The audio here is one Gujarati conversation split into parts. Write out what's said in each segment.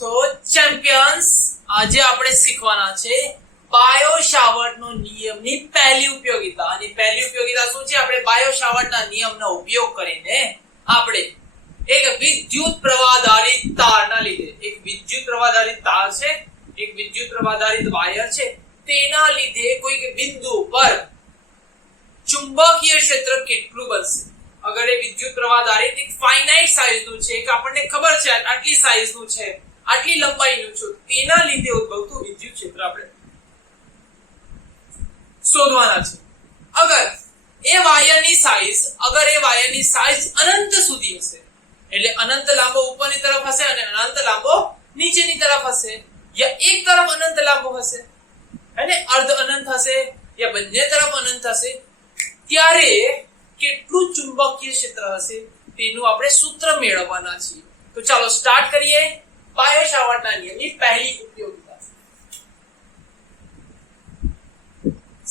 તો ચેમ્પિયન્સ આજે આપણે શીખવાના છે બાયો શાવર્ટનો નિયમની પહેલી ઉપયોગિતા. અને પહેલી ઉપયોગિતા શું છે? આપણે બાયો શાવર્ટના નિયમનો ઉપયોગ કરીને આપણે એક વિદ્યુત પ્રવાહધારિત તારના લીધે, એક વિદ્યુત પ્રવાહધારિત તાર છે, એક વિદ્યુત પ્રવાહધારિત વાયર છે, તેના લીધે કોઈક બિંદુ પર ચુંબકીય ક્ષેત્ર કેટલું બનશે. અગર એ વિદ્યુત પ્રવાહધારિત એક ફાઇનાઇટ સાઇઝનું છે, કે આપણને ખબર છે આટલી સાઇઝનું છે, આટલી લંબાઈનું છે, તેના લીધે ઉદ્ભવતું વિદ્યુત ક્ષેત્ર આપણે શોધવાના છે. અગર એ વાયરની સાઇઝ અનંત સુધી હશે, એટલે અનંત લાંબો ઉપરની તરફ હશે અને અનંત લાંબો નીચેની તરફ હશે, યા એક તરફ અનંત લાંબો હશે અને અર્ધ અનંત હશે, યા બંને તરફ અનંત હશે, ત્યારે કેટલું ચુંબકીય ક્ષેત્ર હશે તેનું આપણે સૂત્ર મેળવવાના છીએ. તો ચાલો સ્ટાર્ટ કરીએ. બાયો શાવર્ટના નિયમની પહેલી ઉપયોગિતા.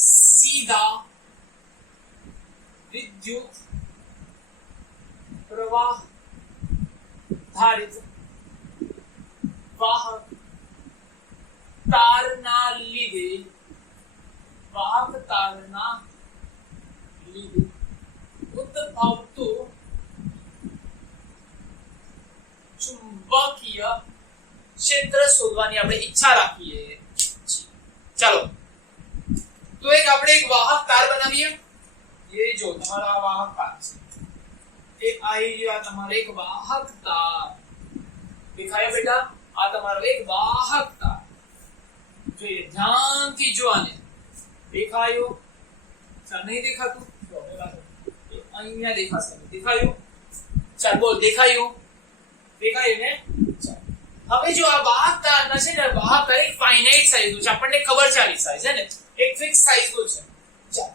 સીધા વિદ્યુત પ્રવાહ ધારિત વાહક તારના લીધે ઉદ્ભવતું ચુંબકીય ક્ષેત્ર શોધવાની આપણે ઈચ્છા રાખીએ છીએ. ચાલો તો આપણે એક વાહક તાર બનાવીએ. ये जो તમારા વાહક તાર છે, એ આવી ગયો. આ તમારો એક વાહક તાર દેખાય બેટા? આ તમારો એક વાહક તાર. જોઈએ, ધ્યાનથી જો આને. દેખાયો? નહીં દેખાતું? અહીંયા દેખાશે. દેખાયું? ચાલ બોલ, દેખાયું? દેખાયું ને? હવે જો આ વાહક તારના છે ને, વાહક તાર એક ફાઇનાઇટ સાઇઝનું છે, આપણને ખબર છે આની સાઇઝ, હે ને? એક ફિક્સ સાઇઝનું છે. ચાલ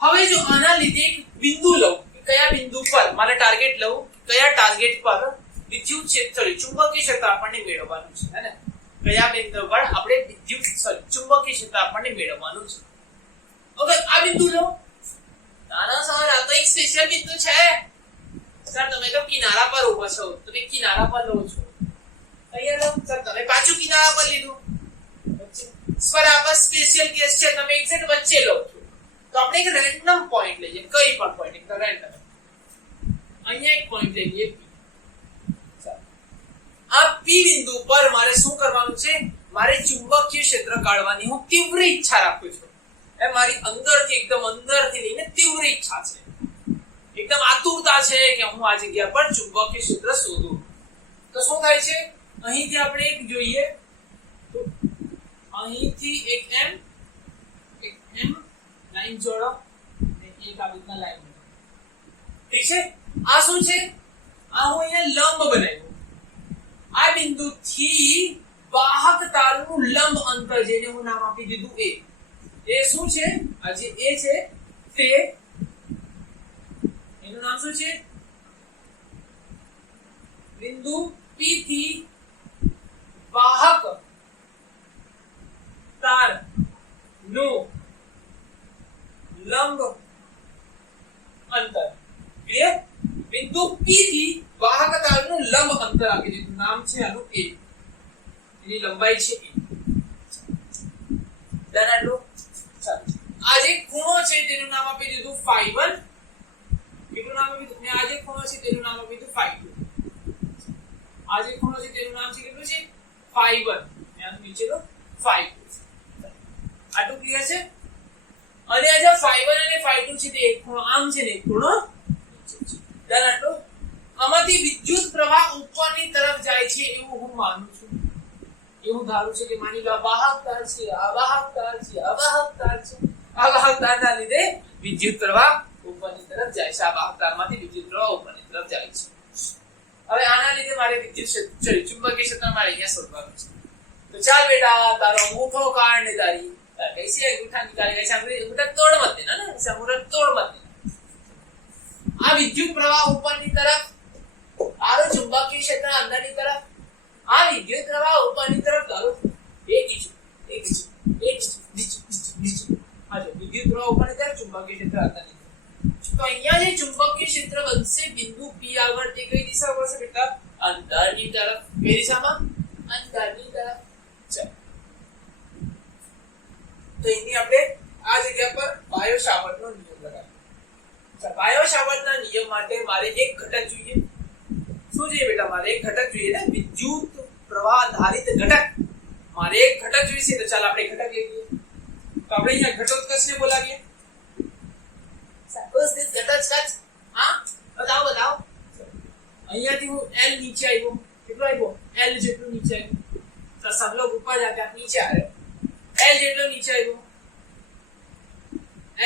હવે જો આના લીધે એક બિંદુ લઉં, કયા બિંદુ પર મારે ટાર્ગેટ લઉં, કયા ટાર્ગેટ પર વિદ્યુત ક્ષેત્ર ચુંબકીય ક્ષેત્ર આપણને મેળવવાનું છે, હે ને? કયા બિંદુ પર આપણે ચુંબકીય ક્ષેત્ર આપણને મેળવવાનું છે. હવે આ બિંદુ લો. નાના સર, આ તો એક સ્પેશિયલ બિંદુ છે. સર તમે તો કિનારા પર ઊભા છો, તમે કિનારા પર લો છો. અહીંયા લો. સર તમે પાછું કિનારા પર લીધું. સર આ બસ સ્પેશિયલ કેસ છે, તમે એક્ઝેક્ટ વચ્ચે લો છો. તો આપણે એક રેન્ડમ પોઈન્ટ લઈએ, કઈ પણ પોઈન્ટ, એક રેન્ડમ. અહીંયા એક પોઈન્ટ લઈએ P. આ P બિંદુ પર મારે શું કરવાનું છે? મારે ચુંબકીય ક્ષેત્ર કાઢવાની હું તીવ્ર ઈચ્છા રાખું છું. એ મારી અંદરથી, એકદમ અંદરથી લઈને તીવ્ર ઈચ્છા છે, એકદમ આતુરતા છે કે હું આ જગ્યા પર ચુંબકીય ક્ષેત્ર શોધું. તો શું થાય છે? અહીંથી આપણે એક જોઈએ, તો અહીંથી એક M લાઈન જોડો અને એક આ રીતના લાઈન જોડો. ઠીક છે? આ શું છે? આ હું અહીંયા લંબ બનાવ્યું. આ બિંદુથી વાહક તારનું લંબ અંતર, જેને હું નામ આપી દીધું A. એ શું છે? આ જે A છે તે, એનું નામ શું છે? બિંદુ P થી વાહક તાર નું લંબ અંતર. ક્લિયર? બિંદુ P થી વાહક તારનું લંબ અંતર આપી દીધું, નામ છે આનું A. એની લંબાઈ છે A. ડન આટલું? ચાલો, આ જે ખૂણો છે તેનું નામ આપી દીધું phi1. કેટલું નામ આપી દીધું? આ જે ખૂણો છે તેનું નામ આપી દીધું phi2. આ જે ખૂણો છે તેનું નામ છે કેટલું છે? phi1. અને નીચેનો phi2. આટલું ક્લિયર છે? અને આ જે phi1 અને phi2 છે તે એક ખૂણો આમ છે ને એક ખૂણો નીચે છે. ડન આટલું? આમાંથી વિદ્યુત પ્રવાહ ઉપરની તરફ જાય છે એવું હું માનું છું, એવું ધારું છે કે માની લો આ વાહક તાર છે, આ વાહક તાર છે, આ વાહક તાર છે. આ વાહક તારના લીધે વિદ્યુત પ્રવાહ ઉપરની તરફ જાય છે. આ વાહક તારમાંથી વિદ્યુત પ્રવાહ ઉપરની તરફ જાય છે. હવે આના લીધે મારે વિદ્યુત ક્ષેત્ર, ચુંબકીય ક્ષેત્ર મારે અહીંયા શોધવાનું છે. તો ચાલ બેટા, તારો અંગૂઠો કાઢ ને તારી कैसे अंगूठा निकालेगा? ऐसे अंगूठा तोड़ मत देना ना, ऐसे अंगूठा तोड़ मत देना. આ વિદ્યુત પ્રવાહ ઉપરની તરફ, તારો ચુંબકીય ક્ષેત્ર અંદરની તરફ, આ વિદ્યુત પ્રવાહ ઉપરની તરફ તારો એક ઇંચ આ જો વિદ્યુત પ્રવાહ ઉપરની તરફ, ચુંબકીય ક્ષેત્ર અંદરની તરફ. તો અહીંયા જે ચુંબકીય ક્ષેત્ર બનશે બિંદુ P આગળ, તે કઈ દિશા પડશે બેટા? અંદરની તરફ કઈ દિશામાં અંદરની તરફ ચાલો તો એની આપણે આ જગ્યા પર બાયો સાવર્ટનો નિયમ લગાવીએ બાયો સાવર્ટના નિયમ માટે મારે એક ઘટક જોઈએ શું જોઈએ બેટા મારે એક ઘટક જોઈએ ને વિદ્યુત પ્રવાહ આધારિત ઘટક મારે એક ઘટક જોઈએ છે તો ચાલ આપણે ઘટક લઈ લઈએ તો આપણે અહીંયા ઘટોત્કર્ષને બોલાવીએ સપોઝ ધીસ ઘટોત્કર્ષ હા બતાવો અહીંયાથી હું L નીચે આવ્યો કેટલો આવ્યો L જેટલું નીચે આવ્યો તો सब लोग ऊपर जाके आप नीचे आ रहे हो L જેટલો નીચે આવ્યો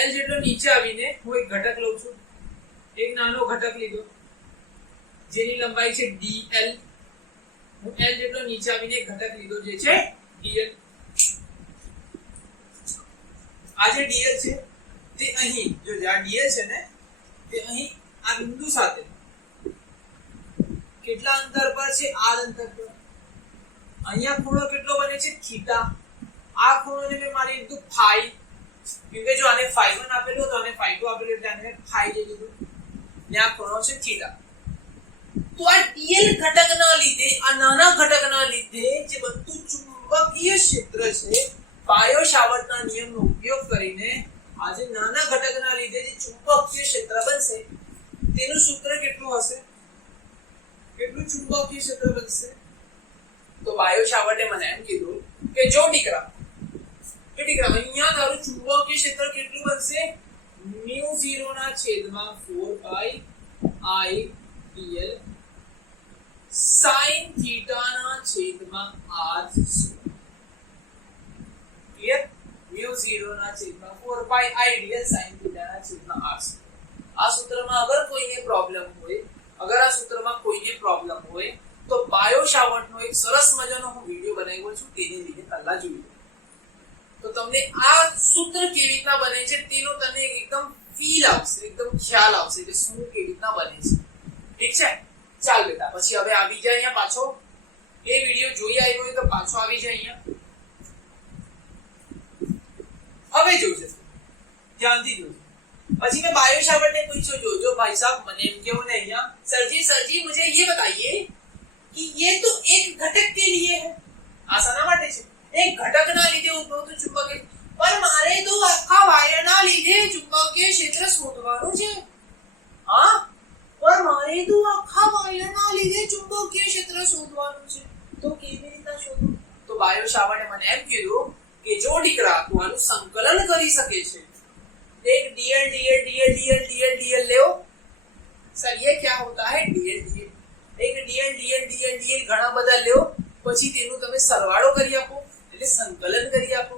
L જેટલો નીચે આવીને હું એક ઘટક લઉં છું એક નાનો ઘટક લીધો જેની લંબાઈ છે dl હું L જેટલો નીચે આવીને એક ઘટક લીધો જે છે dl આ જે dl છે તે અહીં જો આ dl છે ને તે અહીં આ બિંદુ સાથે કેટલા અંતર પર છે r અંતર પર અહીંયા ખૂણો કેટલો બને છે થીટા આ ખૂણોને મેં મારી દીધું ફાઈ કેમકે જો આને φ1 આપેલું તો આને φ2 આપેલું એટલે આને ફાઈ લઈ લીધું ને આ ખૂણો છે થીટા તો આ dl ઘટકના લીધે આ નાના ઘટકના લીધે જે બધું ચુંબકીય ક્ષેત્ર છે બાયો સાવર્ટના નિયમનો ઉપયોગ કરીને આ જે નાના ઘટકના લીધે જે ચુંબકીય ક્ષેત્ર બનશે તેનું સૂત્ર કેટલું હશે કેટલું ચુંબકીય ક્ષેત્ર બનશે તો બાયો સાવર્ટે મને એમ કીધું કે જો દીકરા અહીંયા તારું ચુંબકીય ક્ષેત્ર કેટલું બનશે μ0 ના છેદમાં 4 pi I dl sin theta ના છેદમાં r ક્લિયર μ0 ના છેદમાં 4 pi I dl sin theta ના છેદમાં r આ સૂત્રમાં અગર કોઈને પ્રોબ્લેમ હોય તો બાયો સાવર્ટનો એક સરસ મજાનો હું વિડિયો બનાવ્યો છું તેને લીધે પહેલા જોઈ લો તો તમને આ સૂત્ર કેવી રીતના બને છે તેનો તને એકદમ ફીલ આવશે એકદમ ખ્યાલ આવશે કે શું કેવી રીતના બને છે ઠીક છે ચાલ બેટા પછી હવે આવી જાય અહીંયા પાછો એ વિડિયો જોઈ આવ્યો હોય તો પાછો આવી જાય અહીંયા હવે જોજો ધ્યાનથી જોજો પછી मैं बायो सावर्ट ने पूछो जो भाई साहब મને એમ કેવું ને અહીંયા सरजी मुझे ये बताइए कि ये तो एक घटक के लिए है आसाना માટે છે એક ઘટકના લીધે ઉદ્ભવતું ચુંબકીય પણ મારે તો આખા વાયરના લીધે ચુંબકીય ક્ષેત્ર શોધવાનું છે હા પણ મારે તો આખા વાયરના લીધે ચુંબકીય ક્ષેત્ર શોધવાનું છે તો કેવી રીતે શોધું તો બાયો સાવર્ટે મને એમ કીધું કે જો દીકરા તું આનું સંકલન કરી શકે છે एक dl dl dl dl dl dl ले सर ये क्या होता है dl dl एक dl dl dl dl ઘણા બધા લ્યો પછી તેનું તમે સરવાળો કરી આપો એટલે સંકલન કરી આપો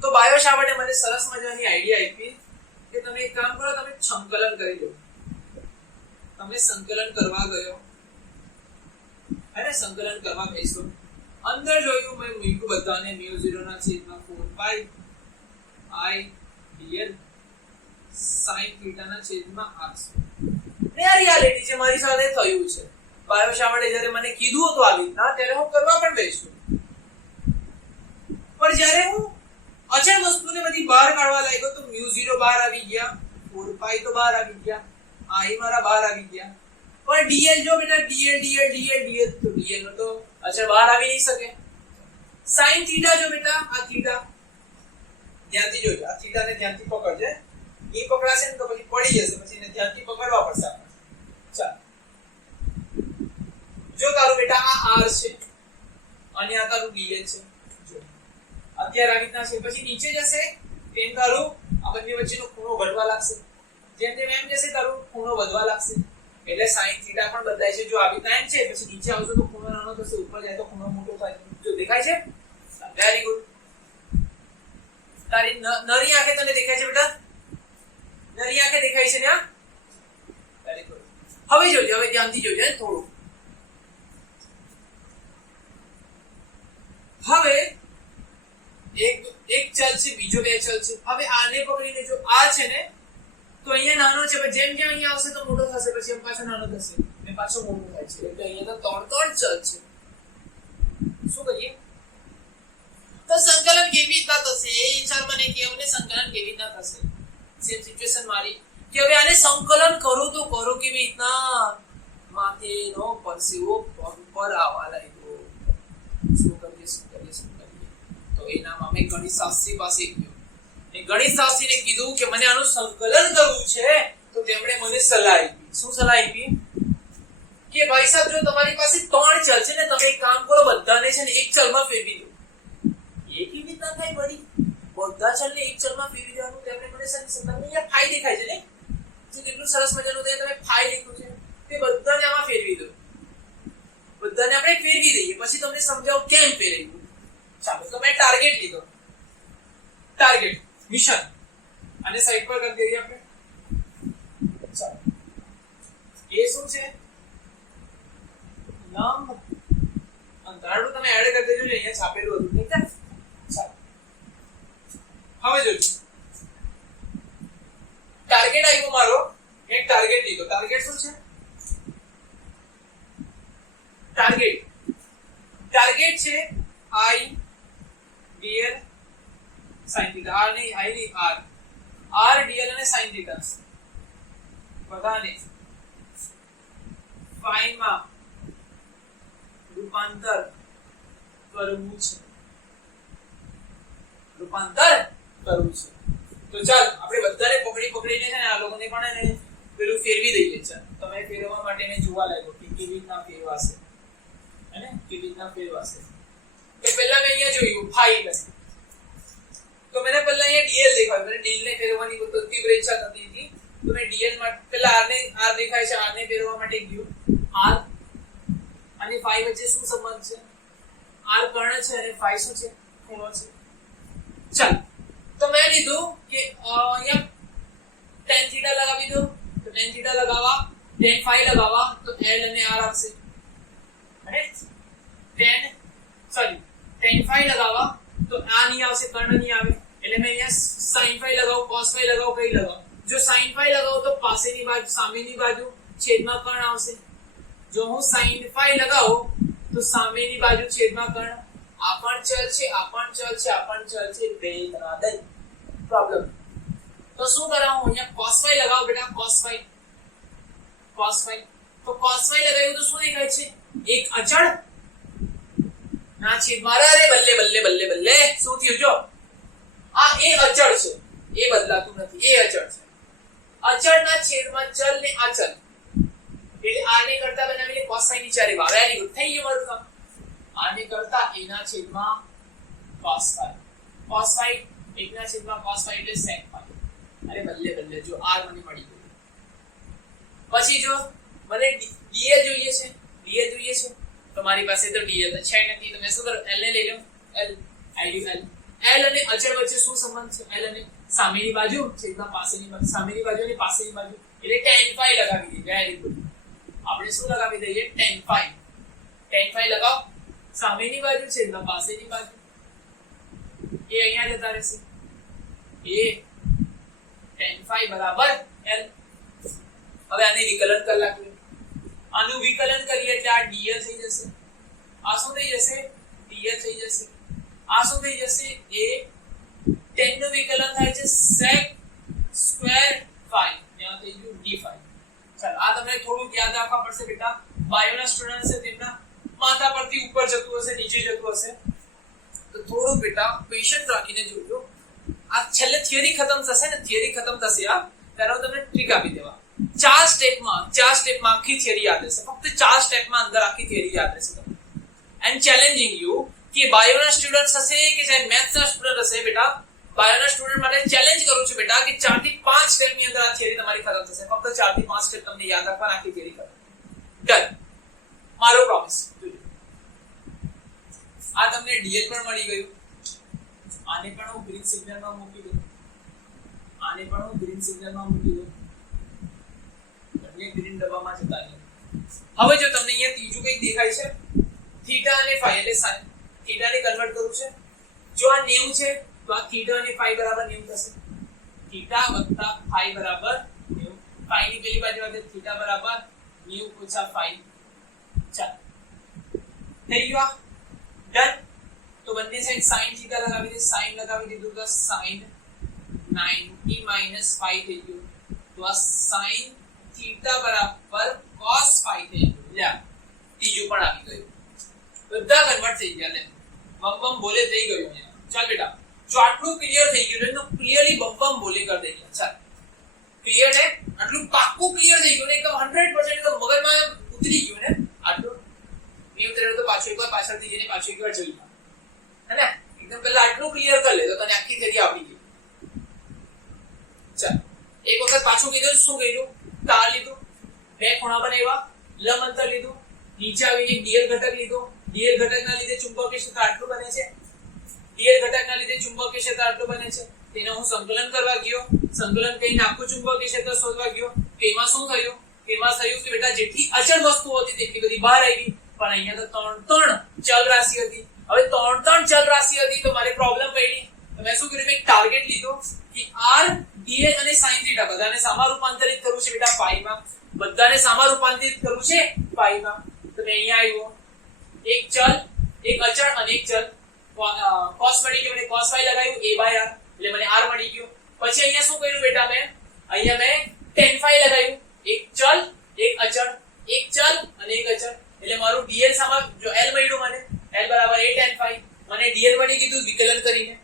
તો બાયો સાવર્ટે મને સરસ મજાની આઈડિયા આપી કે તમે એક કામ કરો તમે સંકલન કરી લો તમે સંકલન કરવા ગયો અને સંકલન કરવા બેસો અંદર જોયું મેં મૂક્યું બધાને μ0 ના છેદમાં 4 pi I dl sin theta ના છેદમાં r ને આ રિયાલિટી છે મારી સાથે થયું છે બાયો સાવર્ટે જ્યારે મને કીધું હતું આવી રીતના ત્યારે હું કરવા પણ બેસ્યો પણ જ્યારે હું અચળ વસ્તુને બધી બહાર કાઢવા લાગ્યો તો μ0 બહાર આવી ગયા 4 pi તો બહાર આવી ગયા I મારા બહાર આવી ગયા પણ dl જો બેટા dl dl dl dl તો dl નો તો અચળ બહાર આવી નહીં શકે sin theta જો બેટા આ theta ધ્યાનથી જોજો આ થીટા ને ધ્યાનથી પકડજે ઈ પકડાશે ને તો પછી પડી જશે પછી એને ધ્યાનથી પકડવા પડશે ચાલ જો તારું બેટા આ r છે અને આ તારું dl છે જો અત્યારે આવી રીતના છે પછી નીચે જશે તેમ તારું આ બંને વચ્ચેનો ખૂણો ઘટવા લાગશે જેમ જેમ એમ જશે તારું ખૂણો વધવા લાગશે એટલે sin થીટા પણ બદલાય છે જો આવી રીતના એમ છે પછી નીચે આવશે તો ખૂણો નાનો થશે ઉપર જાય તો ખૂણો મોટો થાય જો દેખાય છે વેરી ગુડ તારી નરી આંખે તને દેખાય છે બેટા નરી આંખે દેખાય છે ને આ વેરી ગુડ હવે જોજો હવે ધ્યાનથી જોજો થોડું હવે એક ચલ છે બીજો બે ચલ છે હવે આને પકડીને જો આ છે ને તો અહીંયા નાનો છે પણ જેમ જેમ અહીંયા આવશે તો મોટો થશે પછી એમ પાછો નાનો થશે ને પાછો મોટો થાય છે એટલે અહીંયા તો ત્રણ ચલ છે શું કરીએ તો સંકલન કેવી રીતના થશે એ ચાલ મને કેવું ને સંકલન કેવી રીતના થશે સેમ સિચ્યુએશન મારી કે હવે આને સંકલન કરું તો કરું કેવી રીતના માથેનો પરસેવો પગ પર આવવા લાગ્યો. શું કરીએ? તો એના મામે ગણિત શાસ્ત્રી પાસે ગયો. એ ગણિત શાસ્ત્રીને કીધું કે મને આનું સંકલન કરવું છે. તો તેમણે મને સલાહ આપી. શું સલાહ આપી? કે ભાઈ સાહેબ, જો તમારી પાસે 3 ચલ છે ને, તમે એક કામ કરો, બધાને છે ને એક ચલમાં ફેરવી દો. એ કેવી રીતના થાય બડી? બધા ચલને એક ચલમાં ફેરવી દેવાનું. તેમણે મને તમને અહીંયા ફાઈ દેખાય છે ને, જે કેટલું સરસ મજાનું છે, તમે ફાઈ લખ્યું છે, તે બધાને આમાં ફેરવી દો. બધાને આપણે ફેરવી દઈએ, પછી તમને સમજાવું કેમ ફેરવ્યું. ચાલો, તો મેં ટાર્ગેટ લીધો. ટાર્ગેટ મિશન અને સાઈડ પર કરી દઈએ આપણે. ચાલો, એ શું છે? લંબ અંતરાળનું તમે એડ કરી દેજો, અહીંયા છાપેલું હતું. ઠીક છે? ચાલો, હવે જોજો. ટાર્ગેટ આવ્યો મારો. એક ટાર્ગેટ લીધો. ટાર્ગેટ શું છે? ટાર્ગેટ છે i dl sin theta. r નહીં, i નહીં, r dl અને sin theta બધાને phi માં રૂપાંતર કરવું છે. તો ચાલ, આપણે બધાને પકડીને છે ને આ લોકોને પણ એને પેલું ફેરવી દઈએ. ચાલ, તમે ફેરવવા માટે મેં જોવા લાગ્યો કે કેવી રીતના ફેરવાશે. તો પહેલા મેં અહીંયા જોયું phi લે. તો મેં પહેલા અહીંયા dl દેખાય. મને dl ને ફેરવવાની કોઈ ઈચ્છા નથી હતી. તો મેં dl માટે પહેલા r દેખાય છે, r ને ફેરવવા માટે ગયો. r અને phi વચ્ચે શું સંબંધ છે? r કર્ણ છે અને phi શું છે? ખૂણો છે. ચાલ, તો મેં લીધું કે અહીંયા tan theta લગાવી દો. તો tan theta લગાવવા, tan phi લગાવવા, તો l અને r આવશે. અને tan phi લગાવવા તો આ નહીં આવશે, કર્ણ નહીં આવે. એટલે મેં અહીંયા sin phi લગાવું, cos phi લગાવું, કઈ લગાવું? જો sin phi લગાવું તો પાસેની બાજુ, સામેની બાજુ છેદમાં કર્ણ આવશે. જો હું sin phi લગાવું તો સામેની બાજુ છેદમાં કર્ણ. આ પણ ચલ છે, બે બરાબર પ્રોબ્લેમ. તો શું કરાવું? અહીંયા cos phi લગાવો બેટા, cos phi. તો cos phi લગાવ્યું તો શું દેખાય છે? એક અચળ ના છેદમાં. અરે બલ્લે શું થયું? જો આ એ અચળ છે, એ બદલાતું નથી, એ અચળ છે. અચળના છેદમાં ચલ ને અચળ, એટલે આને કરતા બનાવીને cos phi નીચે આવે. વેરી ગુડ, થઈ ગયું મારું કામ. આને કરતા એના છેદમાં cos phi, એકના છેદમાં cos phi એટલે sec phi. અરે બલ્લે, જો r મને મળી ગયું. પછી જો મને dl જોઈએ છે, તમારી પાસે તો dl છે નથી, તો મેં શું કરું? l ને લઈ લઉં. l અને અચળ વચ્ચે શું સંબંધ છે? l અને સામેની બાજુ છેદમાં પાસેની બાજુ, સામેની બાજુ અને પાસેની બાજુ, એટલે tan phi લગાવી દઈએ. વેરી ગુડ, આપણે શું લગાવી દઈએ? tan phi લગાવ. સામેની બાજુ છેદમાં પાસેની બાજુ, એ અહીંયા જતા રહેશે. એ tan phi બરાબર l. હવે આને વિકલન કરી નાખીએ. આનું વિકલન કરીએ એટલે આ dl થઈ જશે. આ શું થઈ જશે? dl થઈ જશે. આ શું થઈ જશે? એ tan નું વિકલન થાય છે sec square phi, ત્યાં થઈ ગયું d phi. ચાલો, આ તમને થોડું યાદ રાખવા પડશે બેટા. બાયોના સ્ટુડન્ટ છે, તેમના માથા પરથી ઉપર જતું હશે, નીચે જતું હશે, તો થોડું બેટા પેશન્ટ રાખીને જોજો. આ છેલ્લે થિયરી ખતમ થશે ને, આ ત્યારે હું તમને ટ્રીક આપી દેવા. 4 સ્ટેપમાં આખી થિયરી યાદ રહેશે. ફક્ત 4 સ્ટેપમાં અંદર આખી થિયરી યાદ રહેશે તમને. આઈ એમ ચેલેન્જિંગ યુ કે બાયોના સ્ટુડન્ટ્સ હશે કે ચાહે મેથ્સના સ્ટુડન્ટ હશે બેટા, બાયોના સ્ટુડન્ટ માટે ચેલેન્જ કરું છું બેટા કે 4 થી 5 સ્ટેપની અંદર આ થિયરી તમારી ખતમ થશે. ફક્ત 4 થી 5 સ્ટેપ તમને યાદ રાખવાના, આખી થિયરી ખતમ. ડન, મારો પ્રોમિસ. આ તમને ડીએલ પણ મળી ગયું. આને પણ હું ગ્રીન સિગ્નલમાં મૂકી દઉં. બંને ગ્રીન ડબ્બામાં જતા રહે. હવે જો તમને અહીંયા ત્રીજું કંઈક દેખાય છે, થીટા અને ફાઈ, એટલે સાઈન થીટા ને કન્વર્ટ કરવું છે. જો આ 90 છે તો આ થીટા અને ફાઈ બરાબર 90 થશે. થીટા વત્તા ફાઈ બરાબર 90. ફાઈ ની પેલી બાજુ વધે, થીટા બરાબર 90 ઓછા ફાઈ. ચાલો, થઈ ગયું. ડન. તો બંને સાઈડ sin થીટા લગાવી દે, sin લગાવી દીધું તો sin 90 - 5 થઈ ગયું. તો આ sin θ થીટા બરાબર cos phi થઈ ગયું. લ્યા ત્રીજું પણ આવી ગયું. બધા કન્વર્ટ થઈ ગયા. લે બમ બમ બોલે થઈ ગયું અહીંયા. ચાલ બેટા જો આટલું ક્લિયર થઈ ગયું તો ક્લિયરલી બમ બમ બોલે કરી દઈએ. ચાલ ક્લિયર ને આટલું પાક્કું ક્લિયર થઈ ગયું ને એકદમ 100% તો મગજમાં ઉતરી ગયું ને આટલું નહીં ઉતરે તો પાછું એકવાર પાછળથી જઈને પાછું એકવાર જોઈ લો હે ને એકદમ પહેલા આટલું ક્લિયર કરી લે તો તને આખી થિયરી આવડી ગઈ. ચાલ એક વખત પાછું કીધું શું કર્યું તાર લીધું બે ખૂણા બનાવ્યા લંબ અંતર લીધું નીચે આવીને ડીએલ ઘટક લીધો ડીએલ ઘટકના લીધે ચુંબકીય ક્ષેત્ર આટલું બને છે ડીએલ ઘટકના લીધે ચુંબકીય ક્ષેત્ર આટલું બને છે તેને હું સંકલન કરવા ગયો સંકલન કરીને આખું ચુંબકીય ક્ષેત્ર શોધવા ગયો તેમાં શું થયું કે બેટા જેટલી અચળ વસ્તુઓ હતી તેટલી બધી બહાર આવી પણ અહીંયા તો ત્રણ ચલ રાશિ હતી. હવે ત્રણ ચલ રાશિ હતી તો મારે પ્રોબ્લેમ પડી તો મેં શું કર્યું મેં એક ટાર્ગેટ લીધો કે r dl અને sin θ બધાને સામા રૂપાંતરિત કરવું છે બેટા phi માં બધાને સામા રૂપાંતરિત કરવું છે phi માં તો મેં અહીંયા આવ્યો એક ચલ એક અચળ અને એક ચલ cos મળી ગયો મને cos phi લગાવ્યું a/r એટલે મને r મળી ગયો. પછી અહીંયા શું કર્યું બેટા મેં tan phi લગાવ્યું એક ચલ એક અચળ એક ચલ અને એક અચળ એટલે મારું dl સામા જો l મળ્યું મને l બરાબર a tan phi મને dl મળી ગયું વિકલન કરીને.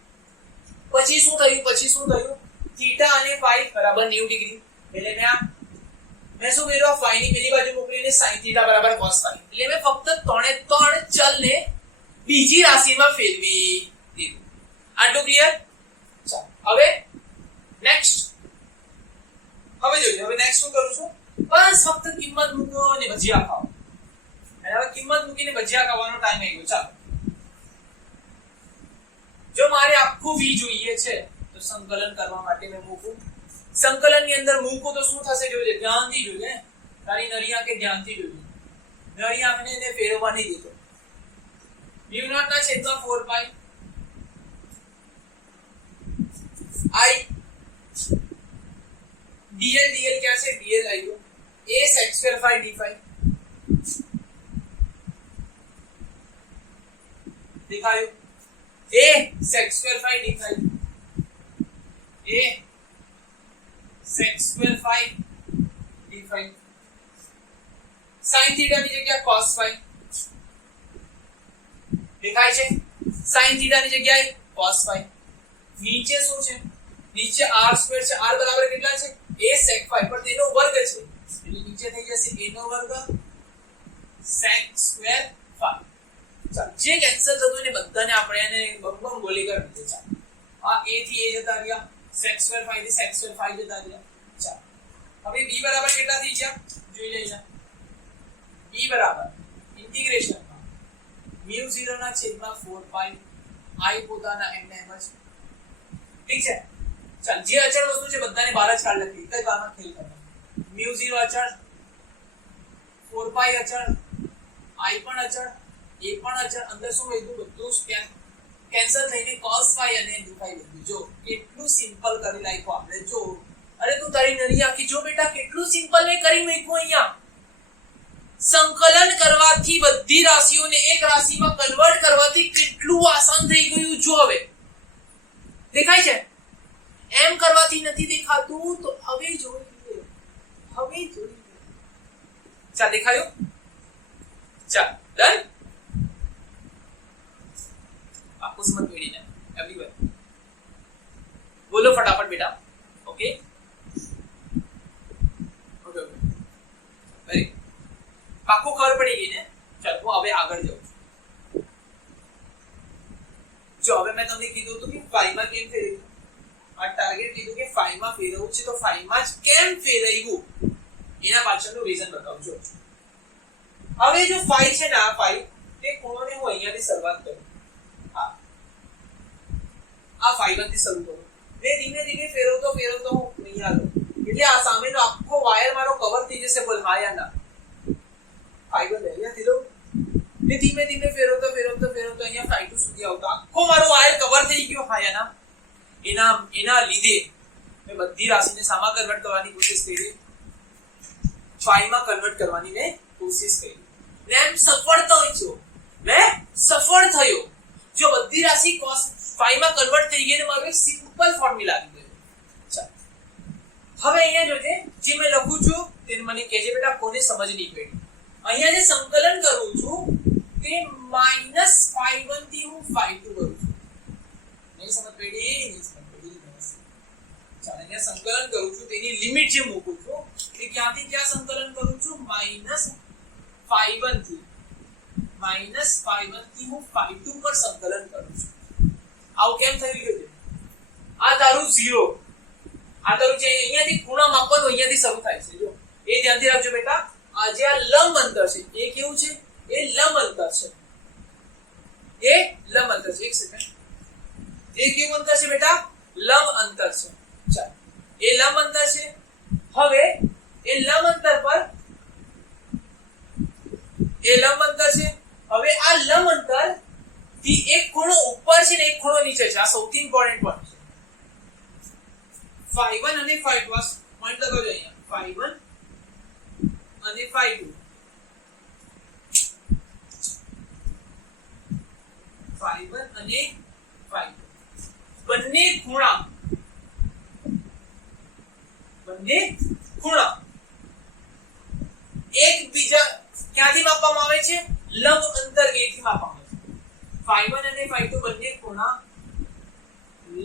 પછી શું થયું થીટા અને phi બરાબર 90 ડિગ્રી એટલે મેં શું કર્યું phi ની પેલી બાજુ મોકલીને sin θ બરાબર cos phi એટલે મેં ફક્ત ત્રણે ત્રણ ચલને બીજી રાશિમાં ફેરવી દીધું. આટલું ક્લિયર. હવે નેક્સ્ટ હવે નેક્સ્ટ શું કરું છું બસ ફક્ત કિંમત મૂકો અને ભજીયા ખાઓ અને હવે કિંમત મૂકીને ભજીયા ખાવાનો ટાઈમ આવી ગયો. ચાલો જો મારે આખું v જોઈએ છે તો સંકલન કરવા માટે મેં મૂકું સંકલનની અંદર મૂકું તો શું થશે જોજે ધ્યાનથી જોજે તારી નરી આંખે ધ્યાનથી જોજે નરી આંખને એને ફેરવવા નહીં દીધો v0 ના છેદમાં 4 પાઈ I dl क्या છે dl આવ્યો a sec square phi d phi दिखायो a sec square phi d phi a sec square phi d phi sin theta ની જગ્યાએ cos phi દેખાય છે sin theta ની જગ્યાએ cos phi નીચે શું છે નીચે r સ્ક્વેર છે r બરાબર કેટલા છે a sec phi પર તેનો વર્ગ છે એટલે નીચે થઈ જશે a નો વર્ગ sec square phi. ચાલ જે કેન્સલ થતું ને બધાને આપણે એને બમ બોલી કરી દીધું. ચાલ આ a થી a જતા રહ્યા sec square phi થી sec square phi જતા રહ્યા. ચાલ હવે b બરાબર કેટલા થઈ ગયા જોઈ લઈએ. b બરાબર ઇન્ટિગ્રેશન માં μ0 ના છેદમાં 4 પાઈ i પોતાના m ને એમ જ ઠીક છે. ચાલ જે અચળ વસ્તુ છે બધાને બહાર જ કાઢ લખી કઈ બારમાં ખેલ કરતા μ0 અચળ 4 પાઈ અચળ i પણ અચળ a પણ અચળ અંદર શું વધ્યું બધું કેન્સલ થઈને cos phi અને d phi વધ્યું. જો કેટલું સિમ્પલ કરી નાખ્યું આપણે. જો અરે તું તારી નરી આખી જો બેટા કેટલું સિમ્પલ મે કરી મૂક્યું. અહીંયા સંકલન કરવાથી બધી રાશિઓને એક રાશિમાં કન્વર્ટ કરવાથી કેટલું આસાન થઈ ગયું. જો હવે દેખાય છે એમ કરવાથી નથી દેખાતું તો હવે જોઈ ચાલ દેખાયું. ચાલ ડન आपको समझ में नहीं एवरीवन बोलो फटाफट बेटा. ओके ओके वेरी પાક્કું ખબર પડી ગઈ ને. ચાલ હું હવે આગળ જાઉં છું. જો હવે મેં તમને કીધું હતું કે phi માં કેમ ફેરવ્યું આ ટાર્ગેટ લીધું કે phi માં ફેરવવું છે તો phi માં જ કેમ ફેરવ્યું એના પાછળનું રીઝન બતાવું છું. હવે જો phi છે ને આ phi તે ખૂણોને હું અહીંયાથી શરૂઆત કરું આ phi થી શરૂ કરું ને ધીમે ધીમે ફેરવતો હું અહીંયા આવું એટલે આ સામેનો આખો વાયર મારો કવર થઈ જશે. બોલ હા યા ના ફાઈબર અહીંયાથી લો ને ધીમે ધીમે ફેરવતો અહીંયા phi2 સુધી આવતો આખો મારો વાયર કવર થઈ ગયો. હા યા ના એના લીધે મેં બધી રાશિને સામા કન્વર્ટ કરવાની કોશિશ કરી phi માં કન્વર્ટ કરવાની મેં કોશિશ કરી ને એમ સફળ થયો. જો બધી રાશિ cos phi માં કન્વર્ટ થઈ ગઈ ને મારું એક સિમ્પલ ફોર્મ્યુલા આવી ગયો. ચાલ હવે અહીંયા જોજે જે મેં લખું છું તેને મને કહેજે બેટા કોને સમજ નહીં પડી. અહીંયા જે સંકલન કરું છું તે -φ1 થી હું φ2 કરું છું. નહીં સમજ પડી? નહીં સમજ પડી? ચાલો અહીંયા સંકલન કરું છું તેની લિમિટ જે મૂકું છું તે ક્યાંથી ક્યાં સંકલન કરું છું? -φ1 થી હું φ2 પર સંકલન કરું છું. આવું કેમ થઈ ગયું છે? આ તારું 0, આ તારું જે અહીંયાથી ખૂણા માપવાનું અહીંયાથી શરૂ થાય છે. જો એ ધ્યાનથી રાખજો બેટા. આ જે આ લંબ અંતર છે એ કેવું છે? એ લંબ અંતર છે. એ લંબ અંતર છે. એક સેકન્ડ. એ કેવું અંતર છે બેટા? લંબ અંતર છે. ચાલો એ લંબ અંતર છે. હવે એ લંબ અંતર પર હવે આ લંબ અંતર થી એક ખૂણો ઉપર છે ને એક ખૂણો નીચે છે. આ સૌથી ઇમ્પોર્ટન્ટ પોઈન્ટ છે. φ1 અને φ2 પોઈન્ટ લગાવજો અહીંયા. φ1 અને φ2 અને φ2 બંને ખૂણા એકબીજા ક્યાંથી માપવામાં આવે છે? લંબ અંતર a થી માપવામાં આવે છે. φ1 અને φ2 બંને ખૂણા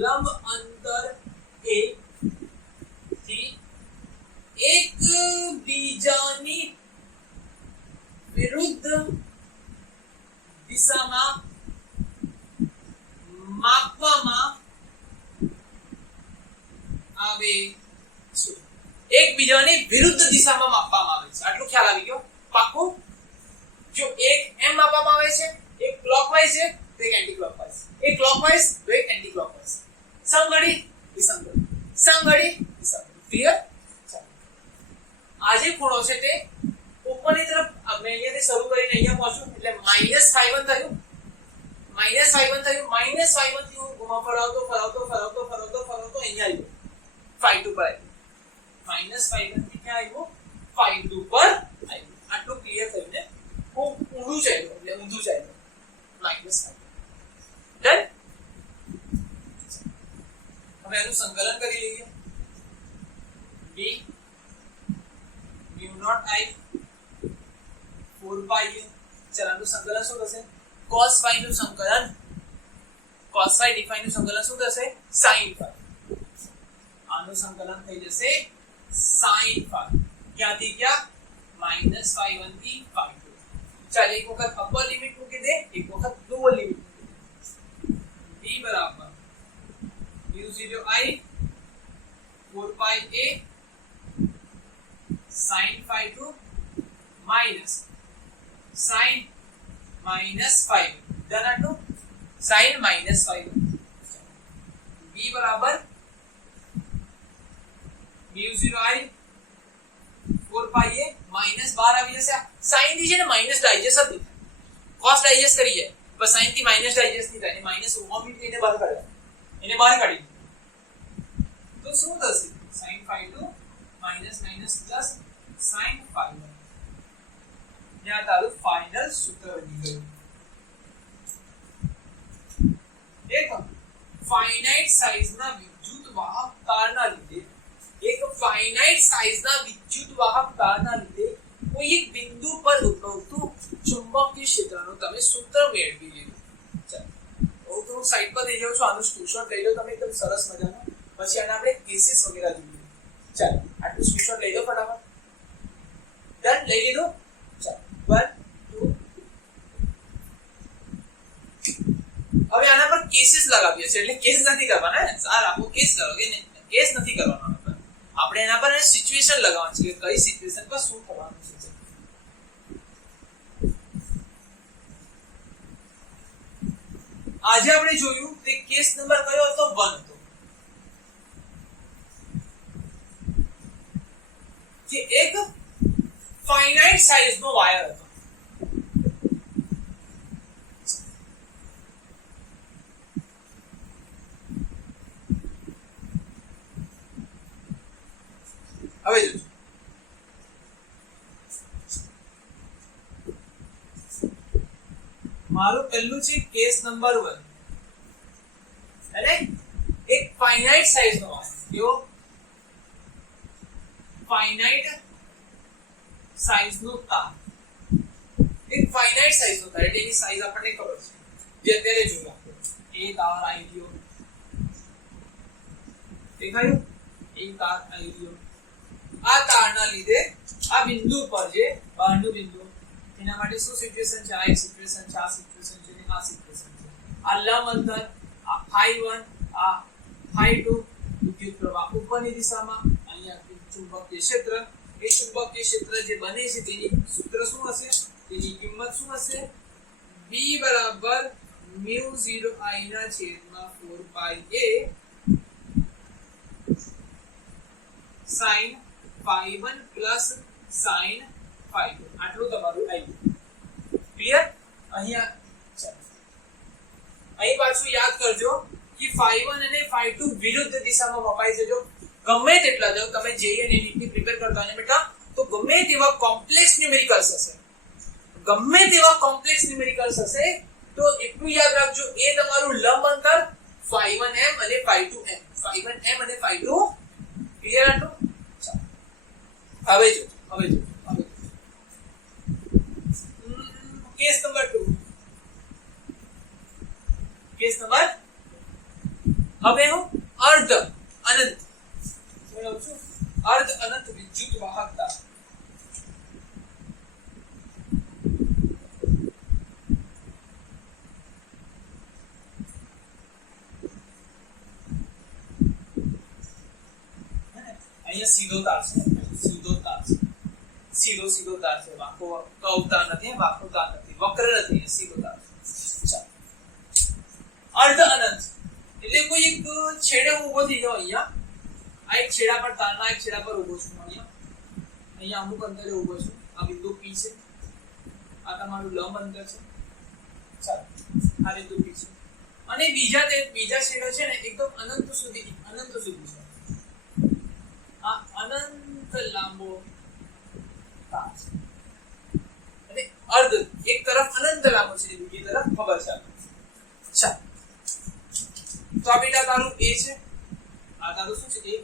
લંબ અંતર a થી એકબીજાની વિરુદ્ધ દિશામાં માપવામાં આવે છે. એકબીજાની વિરુદ્ધ દિશામાં માપવામાં આવે છે. આટલું ખ્યાલ આવી ગયો? પાક્કું? જો એક એમ માપવામાં આવે છે, એક ક્લોકવાઇઝ છે તો એક એન્ટી ક્લોકવાઇઝ, એક ક્લોકવાઇઝ તો એક એન્ટી ક્લોકવાઇઝ, સમઘડી વિસંગડી, સમઘડી વિસંગડી. ક્લિયર? આ જે ખૂણો છે તે ઉપરની તરફ આપણે અહીંયાથી શરૂ કરીને અહીંયા પહોંચું એટલે -φ1 થયું. -φ1 થી હું ઘુમા ફરાવતો અહીંયા આવ્યો φ2 પર આવ્યો. -φ1 થી ક્યાં આવ્યો? φ2 પર આવ્યો. આટલું ક્લિયર થયું ને? હું ઊંધું ચાલ્યો એટલે ઊંધું ચાલ્યો -φ. ડન? હવે એનું સંકલન કરી લઈએ. b μ0 I 4π. ચલાનું સંકલન શું થશે? cos phi નું સંકલન, cos phi d phi નું સંકલન શું થશે? sin phi. આનું સંકલન થઈ જશે sin phi. ક્યાંથી ક્યાં? -φ1 થી φ2. ચાલ એક વખત અપર લિમિટ મૂકી દે, એક વખત લોઅર લિમિટ મૂકી દે. b બરાબર μ0 I 4π a sin phi2 minus sin -φ. Done આટલું? sin -φ. b બરાબર μ0 I 4π a માઈનસ બહાર આવી જશે. sin થી છે ને માઈનસ ડાયજેસ્ટ જ નહીં થાય. cos ડાયજેસ્ટ કરી જાય પણ sin થી માઈનસ ડાયજેસ્ટ નહીં થાય. માઈનસ ઓમિટ કરીને બહાર કાઢ્યા, એને બહાર કાઢી તો શું થશે? sin phi2 minus plus sin phi1. ત્યાં તારું ફાઇનલ સૂત્ર બની ગયું. દેખો ફાઇનાઇટ સાઇઝના વિદ્યુત વાહક તારના લીધે કોઈ એક બિંદુ પર ઉદ્ભવતું ચુંબકીય ક્ષેત્રનું તમે સૂત્ર મેળવી લીધું. ચાલો હું થોડું સાઈડ પર લઈ જાઉં છું. આનું સ્ક્રીનશોટ લઈ લો તમે એકદમ સરસ મજાનો. પછી આને આપણે કેસીસ વગેરે જોઈએ. ચાલો આટલું સ્ક્રીનશોટ લઈ લો ફટાફટ. ડન? લઈ લીધું? ચાલો 1 2. હવે આના પર કેસીસ લગાવીએ છીએ એટલે કેસ નથી કરવાના. સાર આપો કેસ કરો કે કેસ નથી કરવાનો. આપણે એના પર સિચ્યુએશન લગાવવાની છે કે કઈ સિચ્યુએશન પર શું થવાનું છે. આજે આપણે જોયું તે કેસ નંબર કયો હતો? 1 હતો. કે એક ફાઇનાઇટ સાઇઝ નો વાયર હતો. હવે જોજો મારું પહેલું છે કેસ નંબર 1. અને એક ફાઇનાઇટ સાઇઝ નો વાયર. કેવો? ફાઇનાઇટ સાઇઝનો તાર, એક ફાઇનાઇટ સાઇઝનો તાર એટલે એની સાઇઝ આપણને ખબર છે, જે અત્યારે જોયું આપણે એ તાર આવી ગયો, દેખાયું એક તાર આવી ગયો, આ તારના લીધે આ બિંદુ પર જે બહારનું બિંદુ એના માટે શું સિચ્યુએશન છે, આ એક સિચ્યુએશન છે, આ સિચ્યુએશન છે, આ સિચ્યુએશન છે, આ લંબ અંતર, આ φ1 આ φ2 વિદ્યુત પ્રવાહ ઉપરની દિશામાં, અહીંયા ચુંબકીય ક્ષેત્ર, એ ચુંબકીય ક્ષેત્ર જે બને છે તેની સૂત્ર શું હશે, તેની કિંમત શું હશે, B બરાબર μ0I ના છેદમાં 4πa sin φ1 પ્લસ sin φ2, આટલું તમારું આવી ગયું, ક્લિયર? અહીંયા અહીં પાછું યાદ કરજો કે φ1 અને φ2 વિરુદ્ધ દિશામાં વપાઈ છે, જો ગમે તેટલા જો તમે જેઈ અને નીટની પ્રિપેર કરતા હોય બેટા તો ગમે તેવા કોમ્પ્લેક્સ ન્યુમેરિકલ્સ હશે, ગમે તેવા કોમ્પ્લેક્સ ન્યુમેરિકલ્સ હશે તો એટલું યાદ રાખજો એ તમારું લંબ અંતર φ1m અને φ2m, φ1m અને φ2, ક્લિયર આટલું? હવે જો કેસ નંબર 2, કેસ નંબર, હવે હું અર્ધ અનંત બોલું છું, અર્ધ અનંત વિદ્યુત વાહકતા, અહીંયા સીધો તાર છે, સીધો તાર છે, સીધો તાર છે, વાંકો કવતા નથી, વાંકો તાર નથી, વક્ર નથી, સીધો તાર છે. ચાલો અર્ધ અનંત એટલે કોઈ એક છેડે ઊભો થઈ જાવ, અહીંયા આ એક છેડા પર તારના એક છેડા પર ઊભો છું, અહીંયા અમુક અંતરે ઊભો છું, આ બિંદુ P છે, આ તમારું લંબ અંતર છે, ચાલો આ બિંદુ P છે, અને બીજા છેડો છે ને એકદમ અનંત સુધી છે, આ અનંત લાંબો તાર છે, અને અર્ધ એક તરફ અનંત લાંબો છે, બીજી તરફ ખબર છે, ચાલો તો આ બેટા તારું A છે, આ તારું શું છે A,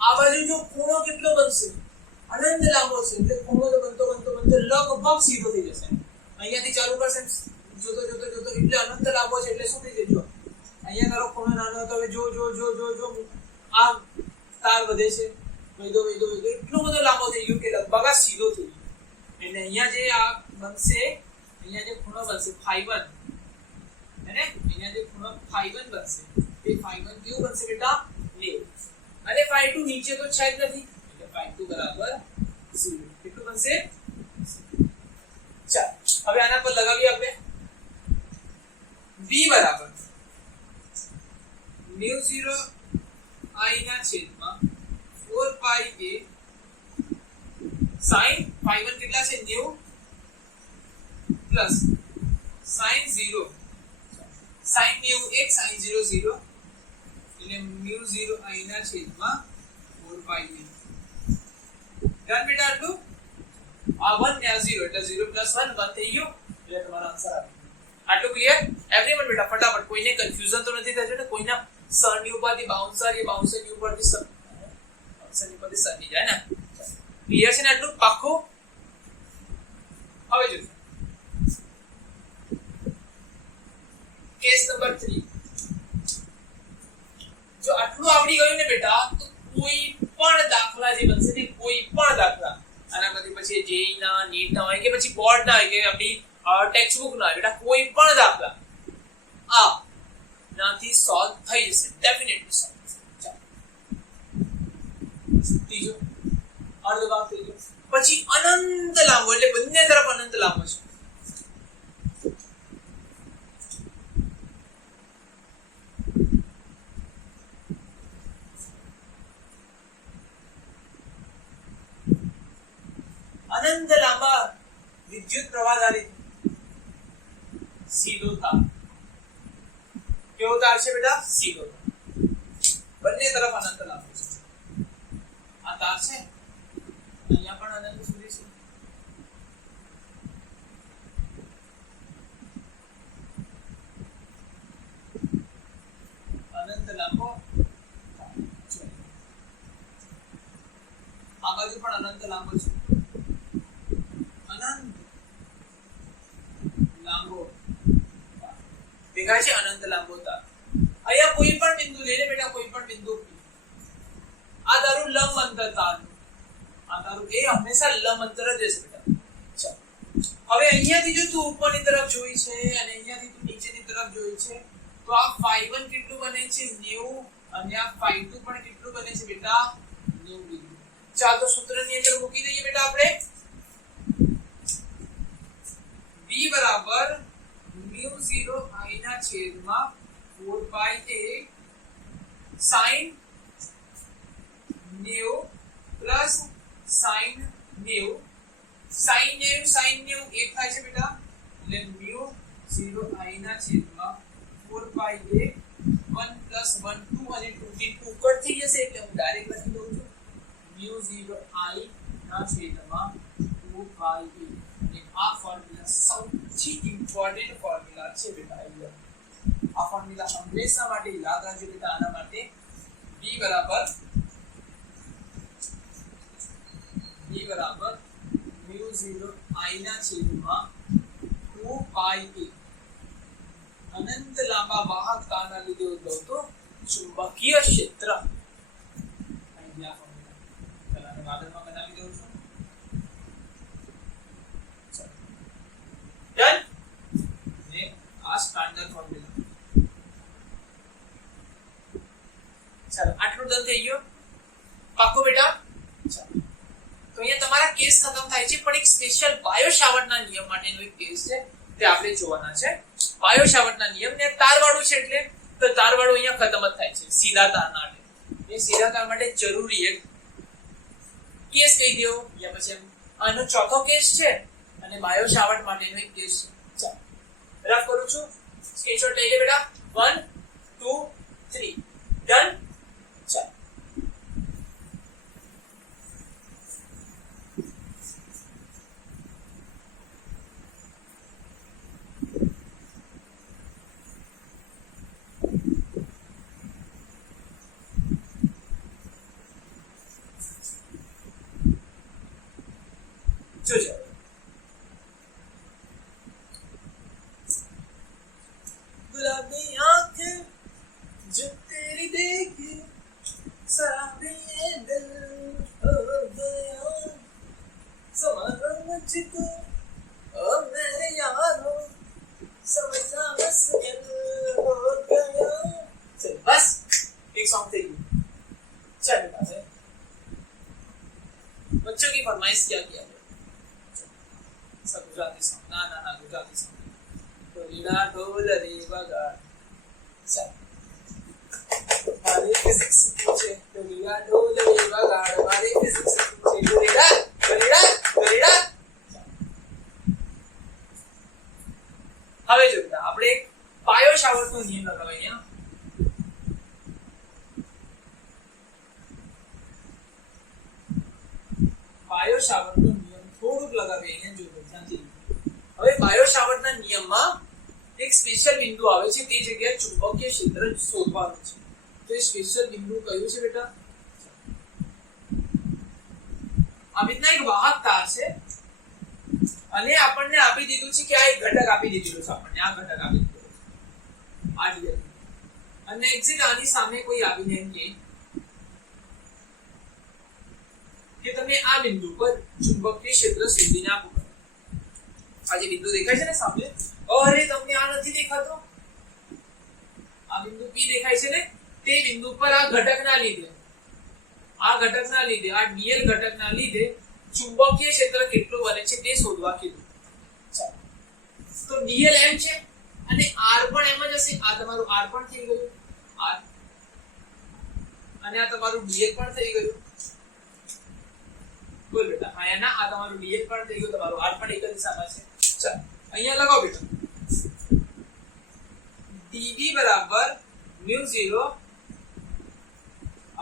આ બાજુ જો ખૂણો કેટલો બનશે, અનંત લાંબો છે એટલે ખૂણો તો બનતો લગભગ સીધો થઈ જશે, અહીંયાથી ચાલુ કરશે જોતો એટલે અનંત લાંબો છે એટલે શું થઈ જશે, અહીંયા તારો ખૂણો નાનો હતો, હવે જો આ તાર વધે છે, વૈદો એટલો બધો લાંબો થઈ ગયો કે લગભગ આ સીધો થઈ ગયો, એટલે અહીંયા જે આ બનશે, અહીંયા જે ખૂણો બનશે φ1, અને અહીંયા જે ખૂણો φ1 બનશે એ φ1 કેવું બનશે બેટા 90, અને φ2 નીચે તો છે જ નથી એટલે φ2 બરાબર 0, કેટલું બનશે? ચાલ હવે આના પર લગાવીએ આપણે B બરાબર μ0I ના છેદમાં 4πa sin φ1 કેટલા છે 90 પ્લસ sin 0 sin μ 1 sin 0 0 એટલે μ0I ના છેદમાં 4πa, ધ્યાન બેટા આટલું, આ 1 ને આ 0 એટલે 0 + 1 1 થઈ ગયો એટલે તમારો આન્સર આવી ગયો, આટલું ક્લિયર એવરીવન? બેટા ફટાફટ, કોઈને કન્ફ્યુઝન તો નથી થશે ને, કોઈના સરની ઉપાધિ બાઉન્સર, એ બાઉન્સરની ઉપરથી સર, બાઉન્સરની ઉપરથી સર ની જાય ને, ક્લિયર છે ને આટલું પાક્કું? હવે જો કેસ નંબર 3, જો આટલું આવડી ગયું ને બેટા તો કોઈ પણ દાખલા જે બનશે ને, કોઈ પણ દાખલા આના પછી જેઈ ના, નીટ ના હોય કે પછી બોર્ડ ના હોય કે આપણી ટેક્સ્ટ બુક ના હોય, બેટા કોઈ પણ દાખલા આ નાથી સોલ્વ થઈ જશે, ડેફિનેટલી સોલ્વ થશે. ચાલો ત્રીજો અર્ધ ભાગ થઈ ગયો, પછી અનંત લાંબો એટલે બંને તરફ અનંત લાંબો છે, અનંત લાંબા વિદ્યુત પ્રવાહ ધારિત સીધો તાર, કેવો તાર છે બેટા? સીધો તાર, બંને તરફ અનંત લાંબો છે, આ તાર છે અહીંયા પણ અનંત સુધી છે, અનંત લાંબો, આ બાજુ અનંત લાંબો છે, અનંત લાંબો દેખાય છે, અનંત લાંબો તાર. અહીંયા કોઈ પણ બિંદુ લઈને બેટા, કોઈ પણ બિંદુ આ તારું લંબ અંતર તારનું, આ તારું એ હંમેશા લંબ અંતર જ રહેશે બેટા. ચાલો હવે અહીંયાથી જો તું ઉપરની તરફ જોઈ છે અને અહીંયાથી તું નીચેની તરફ જોઈ છે, તો આ phi1 કેટલું બને છે 90 અને આ phi2 પણ કેટલું બને છે બેટા 90 ડિગ્રી. ચાલ તો સૂત્રની અંદર મૂકી દઈએ બેટા આપણે v બરાબર μ0 I ના છેદમાં 4 pi a sin 90 plus sin 90 sin 90 sin 90 એક થાય છે બેટા, એટલે μ0 I ના છેદમાં 4 pi a 1 plus 1 2 અને 2 થી 2 કટ થઈ જશે, એટલે હું ડાયરેક્ટ લખી દઉં છું μ0 I ના છેદમાં 2 pi a. આ ફોર્મ્યુલા સૌથી ઇમ્પોર્ટન્ટ ફોર્મ્યુલા છે બેટા. આ ફોર્મ્યુલા હંમેશા માટે યાદ રાખજો બેટા. આના માટે v બરાબર μ0 I ના છેદમાં 2 pi a અનંત લાંબા વાહક તારના લીધે ઉદ્ભવતો ચુંબકીય ક્ષેત્ર. અહીંયા ફોર્મ્યુલા ચલાને વાદળમાં બનાવી દઉં છું. ડન ને આ સ્ટાન્ડર્ડ ફોર્મ્યુલા. ચાલો આટલું ડન થઈ ગયો, પાકો બેટા. ચાલો તો અહીંયા તમારા કેસ ખતમ થાય છે, પણ એક સ્પેશિયલ બાયો-સાવર્ટના નિયમ માટેનો એક કેસ છે તે આપણે જોવાના છે. બાયો-સાવર્ટના નિયમ ને તારવાળું છે, એટલે તો તારવાળું અહીંયા ખતમ જ થાય છે સીધા તાર માટે. એ સીધા તાર માટે જરૂરી એક કેસ કહી દો, યા પછી આનો ચોથો કેસ છે અને બાયો-સાવર્ટ માટેનો એક કેસ છે. ચાલો રફ કરું છું, સ્ક્રીનશોટ લઈ લે બેટા. 1 2 3 ડન. ચાલો જોજો. गुलाबी आंखें जो तेरी देखी शराबी ये दिल हो गया समाना मुझको ओ मेरे यारो समझना मुश्किल हो गया. चल बस एक सॉन्ग थे. चल बेटा से बच्चों की फरमाइश क्या किया है? सब गुजराती सॉन्ग. ना ना ना गुजराती सॉन्ग. तो लीला ढोल रे बगाड़. चल मारे फिजिक्स पूछे तो लीला ढोल रे बगाड़. मारे फिजिक्स पूछे तो लीला लीला लीला. હવે જો બેટા આપણે એક બાયો-સાવર્ટનો નિયમ લગાવીએ. અહીંયા બાયો-સાવર્ટનો નિયમ થોડુંક લગાવીએ. અહીંયા જો ધ્યાનથી. હવે બાયો-સાવર્ટના નિયમમાં એક સ્પેશિયલ બિંદુ આવે છે, તે જગ્યાએ ચુંબકીય ક્ષેત્ર શોધવાનું છે. તો એ સ્પેશિયલ બિંદુ કયું છે બેટા? આ રીતના એક વાહક તાર છે અને આપણને આપી દીધું છે કે આ એક ઘટક આપી દીધેલું છે. આપણને આ ઘટક આપી દીધેલું છે આ ડીએલ અને એક્ઝેક્ટ આની સામે કોઈ આવીને એમ કે તમે આ બિંદુ પર ચુંબકીય ક્ષેત્ર શોધીને આપો. આ જે બિંદુ દેખાય છે ને સામે, અરે તમને આ નથી દેખાતો, આ બિંદુ P દેખાય છે ને, તે બિંદુ પર આ ઘટકના લીધે આ ડીએલ ઘટકના લીધે ચુંબકીય ક્ષેત્ર કેટલું બને છે તે શોધવા કીધું. ચાલો તો ડીએલ એમ છે અને આર પણ એમ જ હશે. આ તમારું આર પણ થઈ ગયું, આર અને આ તમારું ડીએલ પણ થઈ ગયું. બોલ બેટા. આના આ તમારું ડીએલ પણ થઈ ગયું, તમારું આર પણ એક જ દિશામાં છે. ચાલો અહીંયા લગાવો બેટા. dv બરાબર μ0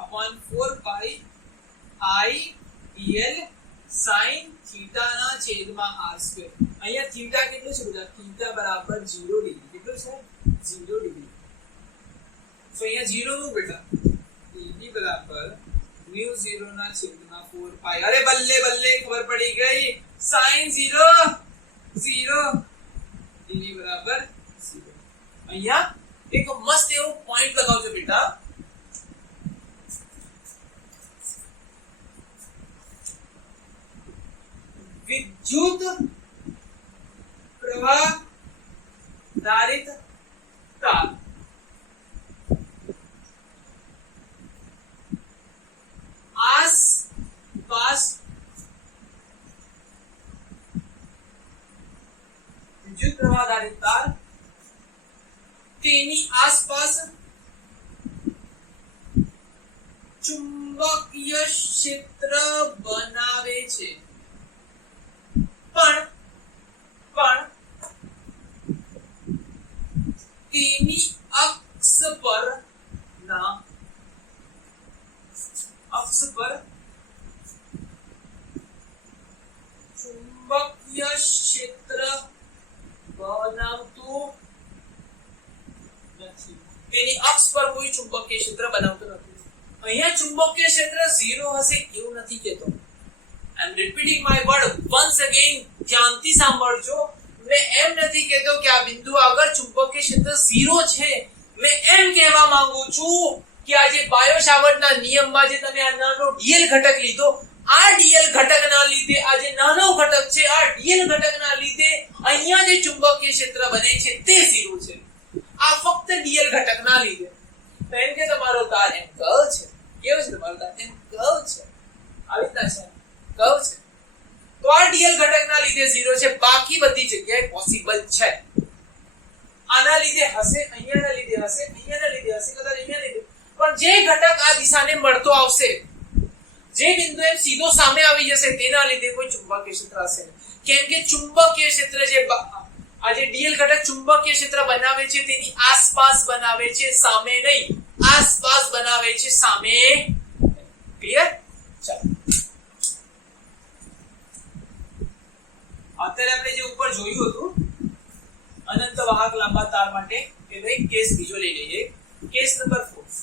upon 4 pi I dl sin theta ના છેદમાં r સ્ક્વેર. અહીંયા થીટા કેટલું છે બેટા? થીટા બરાબર 0 ડિગ્રી. કેટલું છે? 0 ડિગ્રી. તો અહીંયા 0 નું બેટા dv બરાબર म्यू 0 ના છેદમાં 4 પાઈ. અરે બલ્લે બલ્લે ખબર પડી ગઈ. sin 0 0 dv બરાબર 0. અહીંયા એક મસ્ત એવો પોઈન્ટ લગાવજો બેટા. विद्युत प्रवाह धारित तार आस पास विद्युत प्रवाह धारित तार तेनी आसपास चुंबकीय क्षेत्र बनावे छे. પણ તેની અક્ષ પર ચુંબકીય ક્ષેત્ર બનાવતું નથી. તેની અક્ષ પર કોઈ ચુંબકીય ક્ષેત્ર બનાવતું નથી. અહીંયા ચુંબકીય ક્ષેત્ર 0 હશે એવું નથી કહેતો. I am repeating my word once again. ધ્યાનથી સાંભળજો. मैं એમ નથી કહેતો કે આ બિંદુ આગળ ચુંબકીય ક્ષેત્ર 0 છે. मैं એમ કહેવા માંગુ છું કે આ જે બાયો સાવર્ટના નિયમમાં જે તમે આ નાનો dl ઘટક લીધો, આ dl ઘટકના લીધે આ જે નાનો ઘટક છે, આ dl ઘટકના લીધે અહીંયા જે ચુંબકીય ક્ષેત્ર બને છે તે 0 છે. આ ફક્ત dl ઘટકના લીધે. તો એમ કે તમારો તાર એમ કર્વ છે. કેવો છે તમારો તાર? એમ કર્વ છે. આવી રીતના છે. કર્વ છે. તો આ dl ઘટકના લીધે 0 છે. બાકી બધી જગ્યાએ પોસિબલ છે. આના લીધે હશે, અહીંયાના લીધે હશે, અહીંયાના લીધે હશે, કદાચ અહીંયા લીધે. પણ જે ઘટક આ દિશાને મળતો આવશે, જે બિંદુએ સીધો સામે આવી જશે, તેના લીધે કોઈ ચુંબકીય ક્ષેત્ર હશે. કેમ કે ચુંબકીય ક્ષેત્ર જે આ જે dl ઘટક ચુંબકીય ક્ષેત્ર બનાવે છે તેની આસપાસ બનાવે છે, સામે નહીં. આસપાસ બનાવે છે, સામે. ક્લિયર? ચાલો. અત્યારે આપણે જે ઉપર જોયું હતું અનંત વાહક લાંબા તાર માટે, એ ભાઈ કેસ બીજો લઈ લઈએ. Case number 4.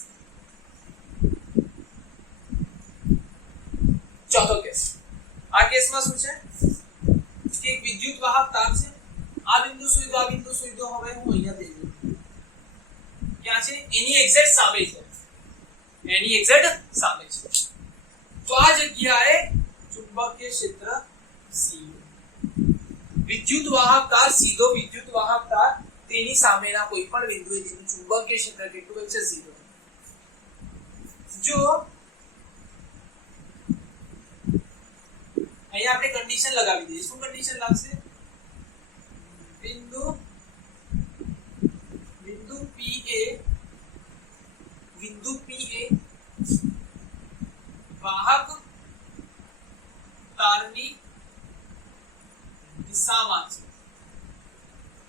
ચોથો કેસ. આ કેસમાં શું છે કે એક વિદ્યુત વાહક તાર છે. આ બિંદુ સુધી, આ બિંદુ સુધી હવે હું અહીંયા દઈ દઉં. ક્યાં છે? એની એક્ઝેક્ટ સામે છે. એની એક્ઝેક્ટ સામે છે. તો આ જગ્યાએ ચુંબકીય ક્ષેત્ર C. વિદ્યુત વાહક તાર, સીધો વિદ્યુત વાહક તાર, તેની સામેના કોઈ પણ બિંદુએ તેનું ચુંબકીય ક્ષેત્ર કેટલું છે? 0. જો અહીંયા આપણે કન્ડિશન લગાવી દઈએ. શું કન્ડિશન લાગશે? બિંદુ PA વાહક તારની દિશામાં છે.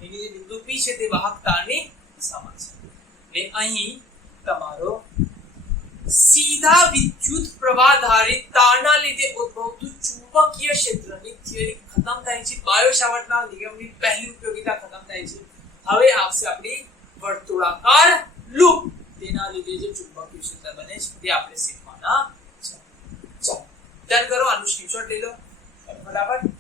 એની જે બિંદુ P છે તે વાહક તારની દિશામાં છે. ને અહીં તમારો સીધા વિદ્યુત પ્રવાહ ધારિત તારના લીધે ઉદ્ભવતું ચુંબકીય ક્ષેત્રની થિયરી ખતમ થાય છે. બાયો સાવર્ટના નિયમની પહેલી ઉપયોગિતા ખતમ થાય છે. હવે આવશે આપણી વર્તુળાકાર લૂપ. તેના લીધે જે ચુંબકીય ક્ષેત્ર બને છે તે આપણે શીખવાના છે. ચાલો ડન કરો. આનું સ્ક્રીનશોટ લઈ લો ફટાફટ.